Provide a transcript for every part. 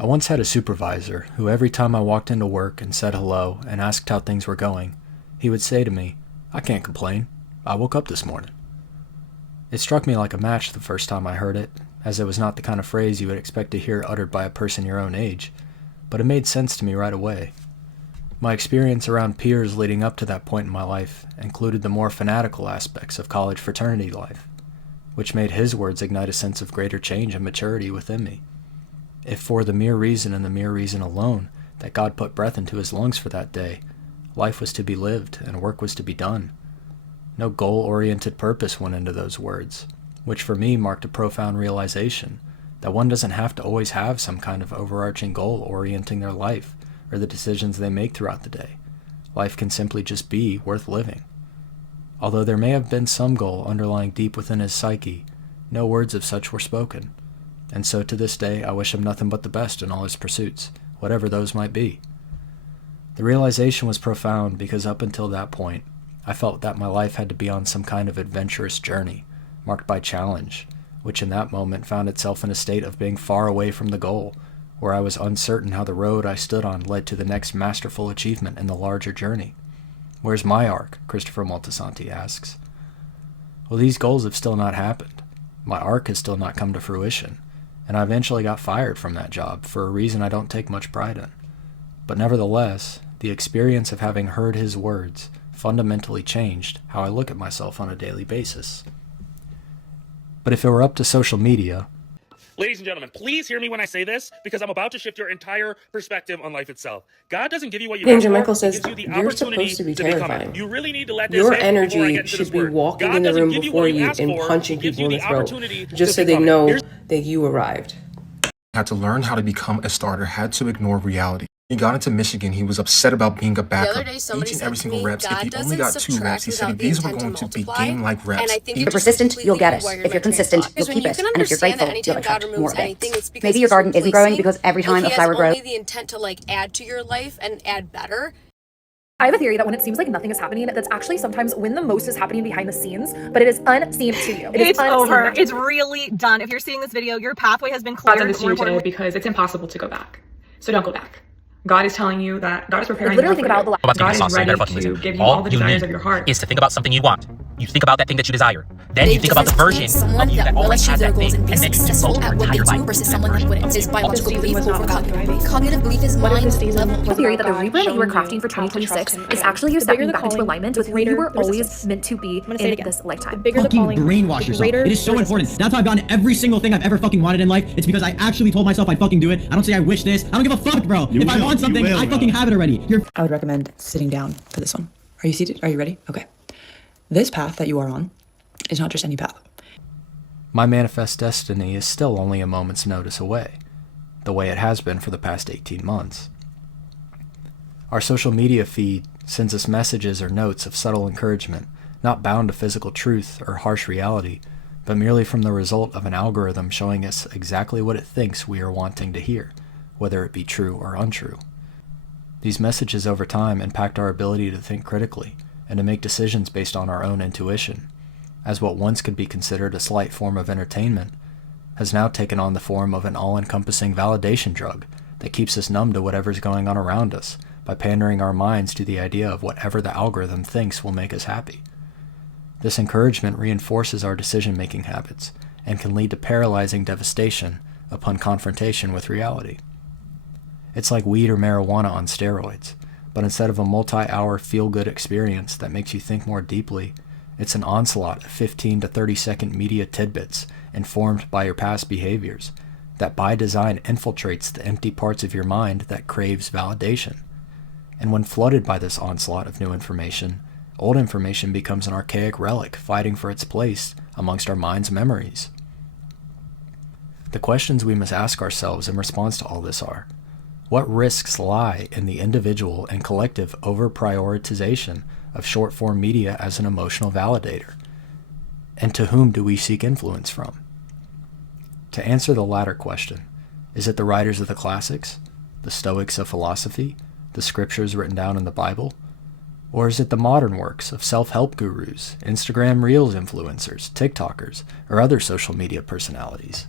I once had a supervisor who every time I walked into work and said hello and asked how things were going, he would say to me, "I can't complain. I woke up this morning." It struck me like a match the first time I heard it, as it was not the kind of phrase you would expect to hear uttered by a person your own age, but it made sense to me right away. My experience around peers leading up to that point in my life included the more fanatical aspects of college fraternity life, which made his words ignite a sense of greater change and maturity within me. If for the mere reason and the mere reason alone that God put breath into his lungs for that day, life was to be lived and work was to be done. No goal-oriented purpose went into those words, which for me marked a profound realization that one doesn't have to always have some kind of overarching goal orienting their life or the decisions they make throughout the day. Life can simply just be worth living. Although there may have been some goal underlying deep within his psyche, no words of such were spoken. And so to this day, I wish him nothing but the best in all his pursuits, whatever those might be. The realization was profound because up until that point, I felt that my life had to be on some kind of adventurous journey, marked by challenge, which in that moment found itself in a state of being far away from the goal, where I was uncertain how the road I stood on led to the next masterful achievement in the larger journey. Where's my arc? Christopher Moltisanti asks. Well, these goals have still not happened. My arc has still not come to fruition, and I eventually got fired from that job for a reason I don't take much pride in. But nevertheless, the experience of having heard his words fundamentally changed how I look at myself on a daily basis. But if it were up to social media... Ladies and gentlemen, please hear me when I say this, because I'm about to shift your entire perspective on life itself. God doesn't give you what you ask for. Michael says, He gives you the you're opportunity supposed to be become it. terrifying. You really need to let this Your hit before I energy get into should this be word. walking God in the doesn't room give you before what you you ask and for. punching He gives people you in the the throat, opportunity just so to they become it. know that you arrived. Had to learn how to become a starter, had to ignore reality. He got into Michigan, he was upset about being a backup. The other day, somebody Each and said every to single me, reps, if God he only doesn't got 2 subtract reps, he said without the these were intent to going to be multiply. game-like reps. And I think He it If you're just persistent, you'll completely get it. rewired If my you're train of consistent, thought. you'll Because when keep you it. can And if you're understand grateful, that you'll anytime God attract removes more of anything, it. it's because Maybe he's your garden isn't growing replacing, because every time a he has flower grows... only the intent to like add to your life and add better. I have a theory that when it seems like nothing is happening, that's actually sometimes when the most is happening behind the scenes, but it is unseen to you. It's over. It's really done. If you're seeing this video, your pathway has been cleared. God did this to you today because it's impossible to go back. So don't go back. God is telling you that God is preparing literally you think about for the God is ready to give you all the desires of your heart. Is to think about something you want. You think about that thing that you desire. Then They you think about the just version need of someone you that that will always achieve has their that goals thing, and be and then you successful devote your at what they entire do life versus to that someone that version. wouldn't. Is biological belief over cognitive belief. Cognitive belief is mind level. The theory that the rebrand that you are crafting for 2026 is actually you stepping back into alignment with who you were always meant to be in this lifetime. Fucking brainwash yourself. It is so important. That's how I've gotten every single thing I've ever fucking wanted in life. It's because I actually told myself I'd fucking do it. I don't say I wish this. I don't give a fuck, bro. If I want something, I fucking have it already. I would recommend sitting down for this one. Are you seated? Are you ready? Okay. This path that you are on is not just any path. My manifest destiny is still only a moment's notice away, the way it has been for the past 18 months. Our social media feed sends us messages or notes of subtle encouragement, not bound to physical truth or harsh reality, but merely from the result of an algorithm showing us exactly what it thinks we are wanting to hear, whether it be true or untrue. These messages over time impact our ability to think critically and to make decisions based on our own intuition, as what once could be considered a slight form of entertainment has now taken on the form of an all-encompassing validation drug that keeps us numb to whatever's going on around us by pandering our minds to the idea of whatever the algorithm thinks will make us happy. This encouragement reinforces our decision-making habits and can lead to paralyzing devastation upon confrontation with reality. It's like weed or marijuana on steroids, but instead of a multi-hour feel-good experience that makes you think more deeply, it's an onslaught of 15 to 30-second media tidbits informed by your past behaviors that by design infiltrates the empty parts of your mind that craves validation. And when flooded by this onslaught of new information, old information becomes an archaic relic fighting for its place amongst our mind's memories. The questions we must ask ourselves in response to all this are, what risks lie in the individual and collective over-prioritization of short-form media as an emotional validator? And to whom do we seek influence from? To answer the latter question, is it the writers of the classics, the Stoics of philosophy, the scriptures written down in the Bible? Or is it the modern works of self-help gurus, Instagram Reels influencers, TikTokers, or other social media personalities?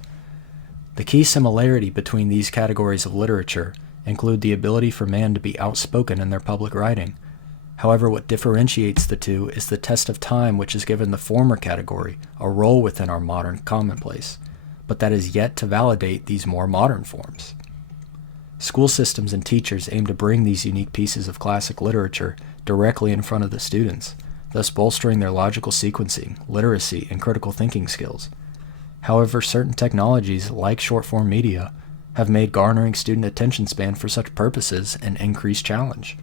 The key similarity between these categories of literature include the ability for man to be outspoken in their public writing. However, what differentiates the two is the test of time which has given the former category a role within our modern commonplace, but that is yet to validate these more modern forms. School systems and teachers aim to bring these unique pieces of classic literature directly in front of the students, thus bolstering their logical sequencing, literacy, and critical thinking skills. However, certain technologies, like short-form media, have made garnering student attention span for such purposes an increased challenge.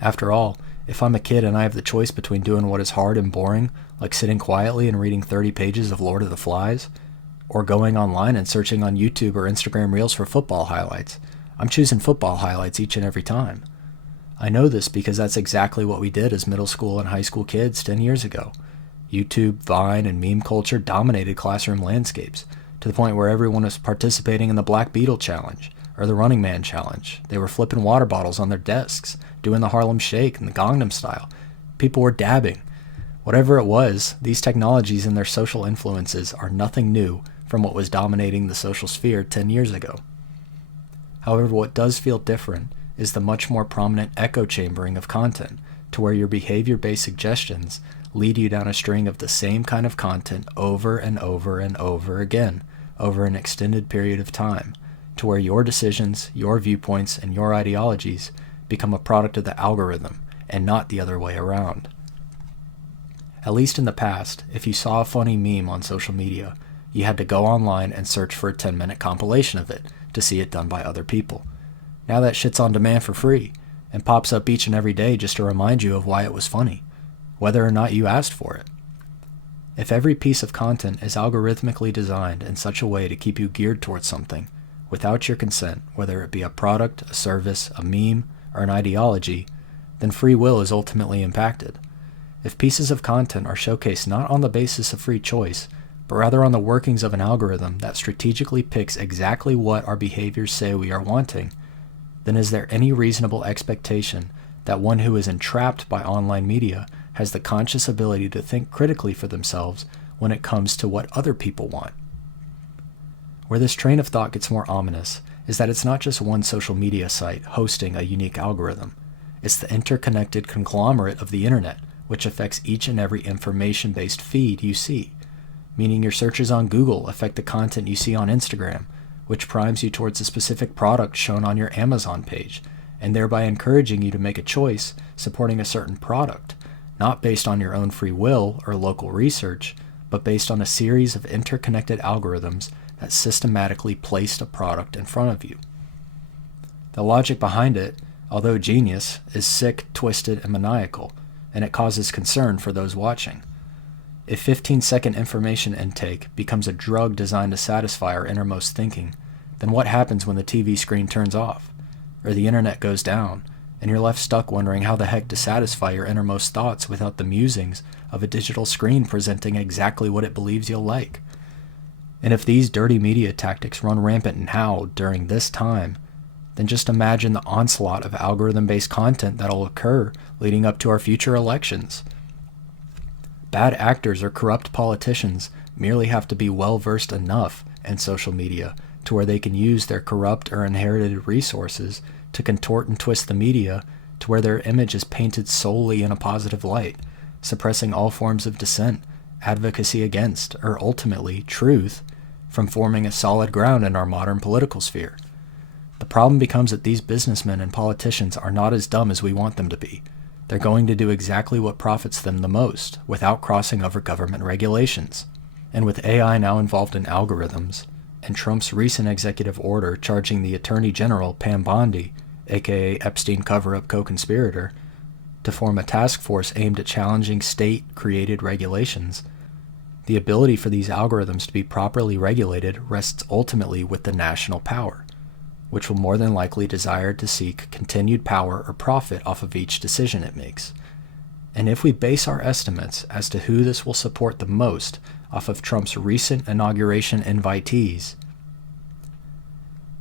After all, if I'm a kid and I have the choice between doing what is hard and boring, like sitting quietly and reading 30 pages of Lord of the Flies, or going online and searching on YouTube or Instagram Reels for football highlights, I'm choosing football highlights each and every time. I know this because that's exactly what we did as middle school and high school kids 10 years ago. YouTube, Vine, and meme culture dominated classroom landscapes, to the point where everyone was participating in the Black Beetle Challenge, or the Running Man Challenge. They were flipping water bottles on their desks, doing the Harlem Shake and the Gangnam Style. People were dabbing. Whatever it was, these technologies and their social influences are nothing new from what was dominating the social sphere 10 years ago. However, what does feel different is the much more prominent echo chambering of content, to where your behavior-based suggestions lead you down a string of the same kind of content over and over and over again, over an extended period of time, to where your decisions, your viewpoints, and your ideologies become a product of the algorithm, and not the other way around. At least in the past, if you saw a funny meme on social media, you had to go online and search for a 10-minute compilation of it to see it done by other people. Now that shit's on demand for free, and pops up each and every day just to remind you of why it was funny, whether or not you asked for it. If every piece of content is algorithmically designed in such a way to keep you geared towards something, without your consent, whether it be a product, a service, a meme, or an ideology, then free will is ultimately impacted. If pieces of content are showcased not on the basis of free choice, but rather on the workings of an algorithm that strategically picks exactly what our behaviors say we are wanting, then is there any reasonable expectation that one who is entrapped by online media has the conscious ability to think critically for themselves when it comes to what other people want? Where this train of thought gets more ominous is that it's not just one social media site hosting a unique algorithm. It's the interconnected conglomerate of the internet, which affects each and every information-based feed you see, meaning your searches on Google affect the content you see on Instagram, which primes you towards a specific product shown on your Amazon page, and thereby encouraging you to make a choice supporting a certain product, not based on your own free will or local research, but based on a series of interconnected algorithms that systematically placed a product in front of you. The logic behind it, although genius, is sick, twisted, and maniacal, and it causes concern for those watching. If 15-second information intake becomes a drug designed to satisfy our innermost thinking, then what happens when the TV screen turns off, or the internet goes down, and you're left stuck wondering how the heck to satisfy your innermost thoughts without the musings of a digital screen presenting exactly what it believes you'll like? And if these dirty media tactics run rampant now during this time, then just imagine the onslaught of algorithm-based content that'll occur leading up to our future elections. Bad actors or corrupt politicians merely have to be well-versed enough in social media to where they can use their corrupt or inherited resources to contort and twist the media to where their image is painted solely in a positive light, suppressing all forms of dissent, advocacy against, or ultimately truth, from forming a solid ground in our modern political sphere. The problem becomes that these businessmen and politicians are not as dumb as we want them to be. They're going to do exactly what profits them the most, without crossing over government regulations. And with AI now involved in algorithms, and Trump's recent executive order charging the Attorney General Pam Bondi, aka Epstein cover-up co-conspirator, to form a task force aimed at challenging state-created regulations, the ability for these algorithms to be properly regulated rests ultimately with the national power, which will more than likely desire to seek continued power or profit off of each decision it makes. And if we base our estimates as to who this will support the most off of Trump's recent inauguration invitees,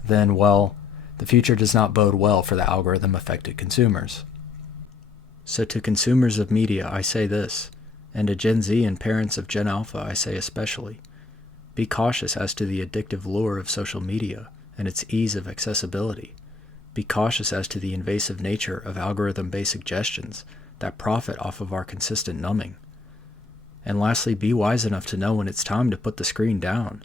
then, well, the future does not bode well for the algorithm-affected consumers. So to consumers of media, I say this, and to Gen Z and parents of Gen Alpha, I say especially, Be cautious as to the addictive lure of social media and its ease of accessibility. Be cautious as to the invasive nature of algorithm-based suggestions that profit off of our consistent numbing. And lastly, be wise enough to know when it's time to put the screen down,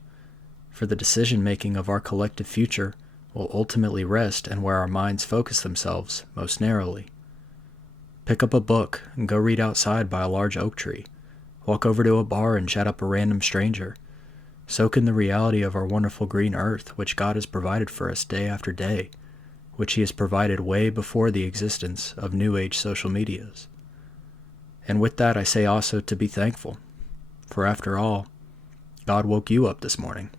for the decision-making of our collective future will ultimately rest and where our minds focus themselves most narrowly. Pick up a book and go read outside by a large oak tree. Walk over to a bar and chat up a random stranger. Soak in the reality of our wonderful green earth, which God has provided for us day after day, which He has provided way before the existence of New Age social medias. And with that, I say also to be thankful, for after all, God woke you up this morning.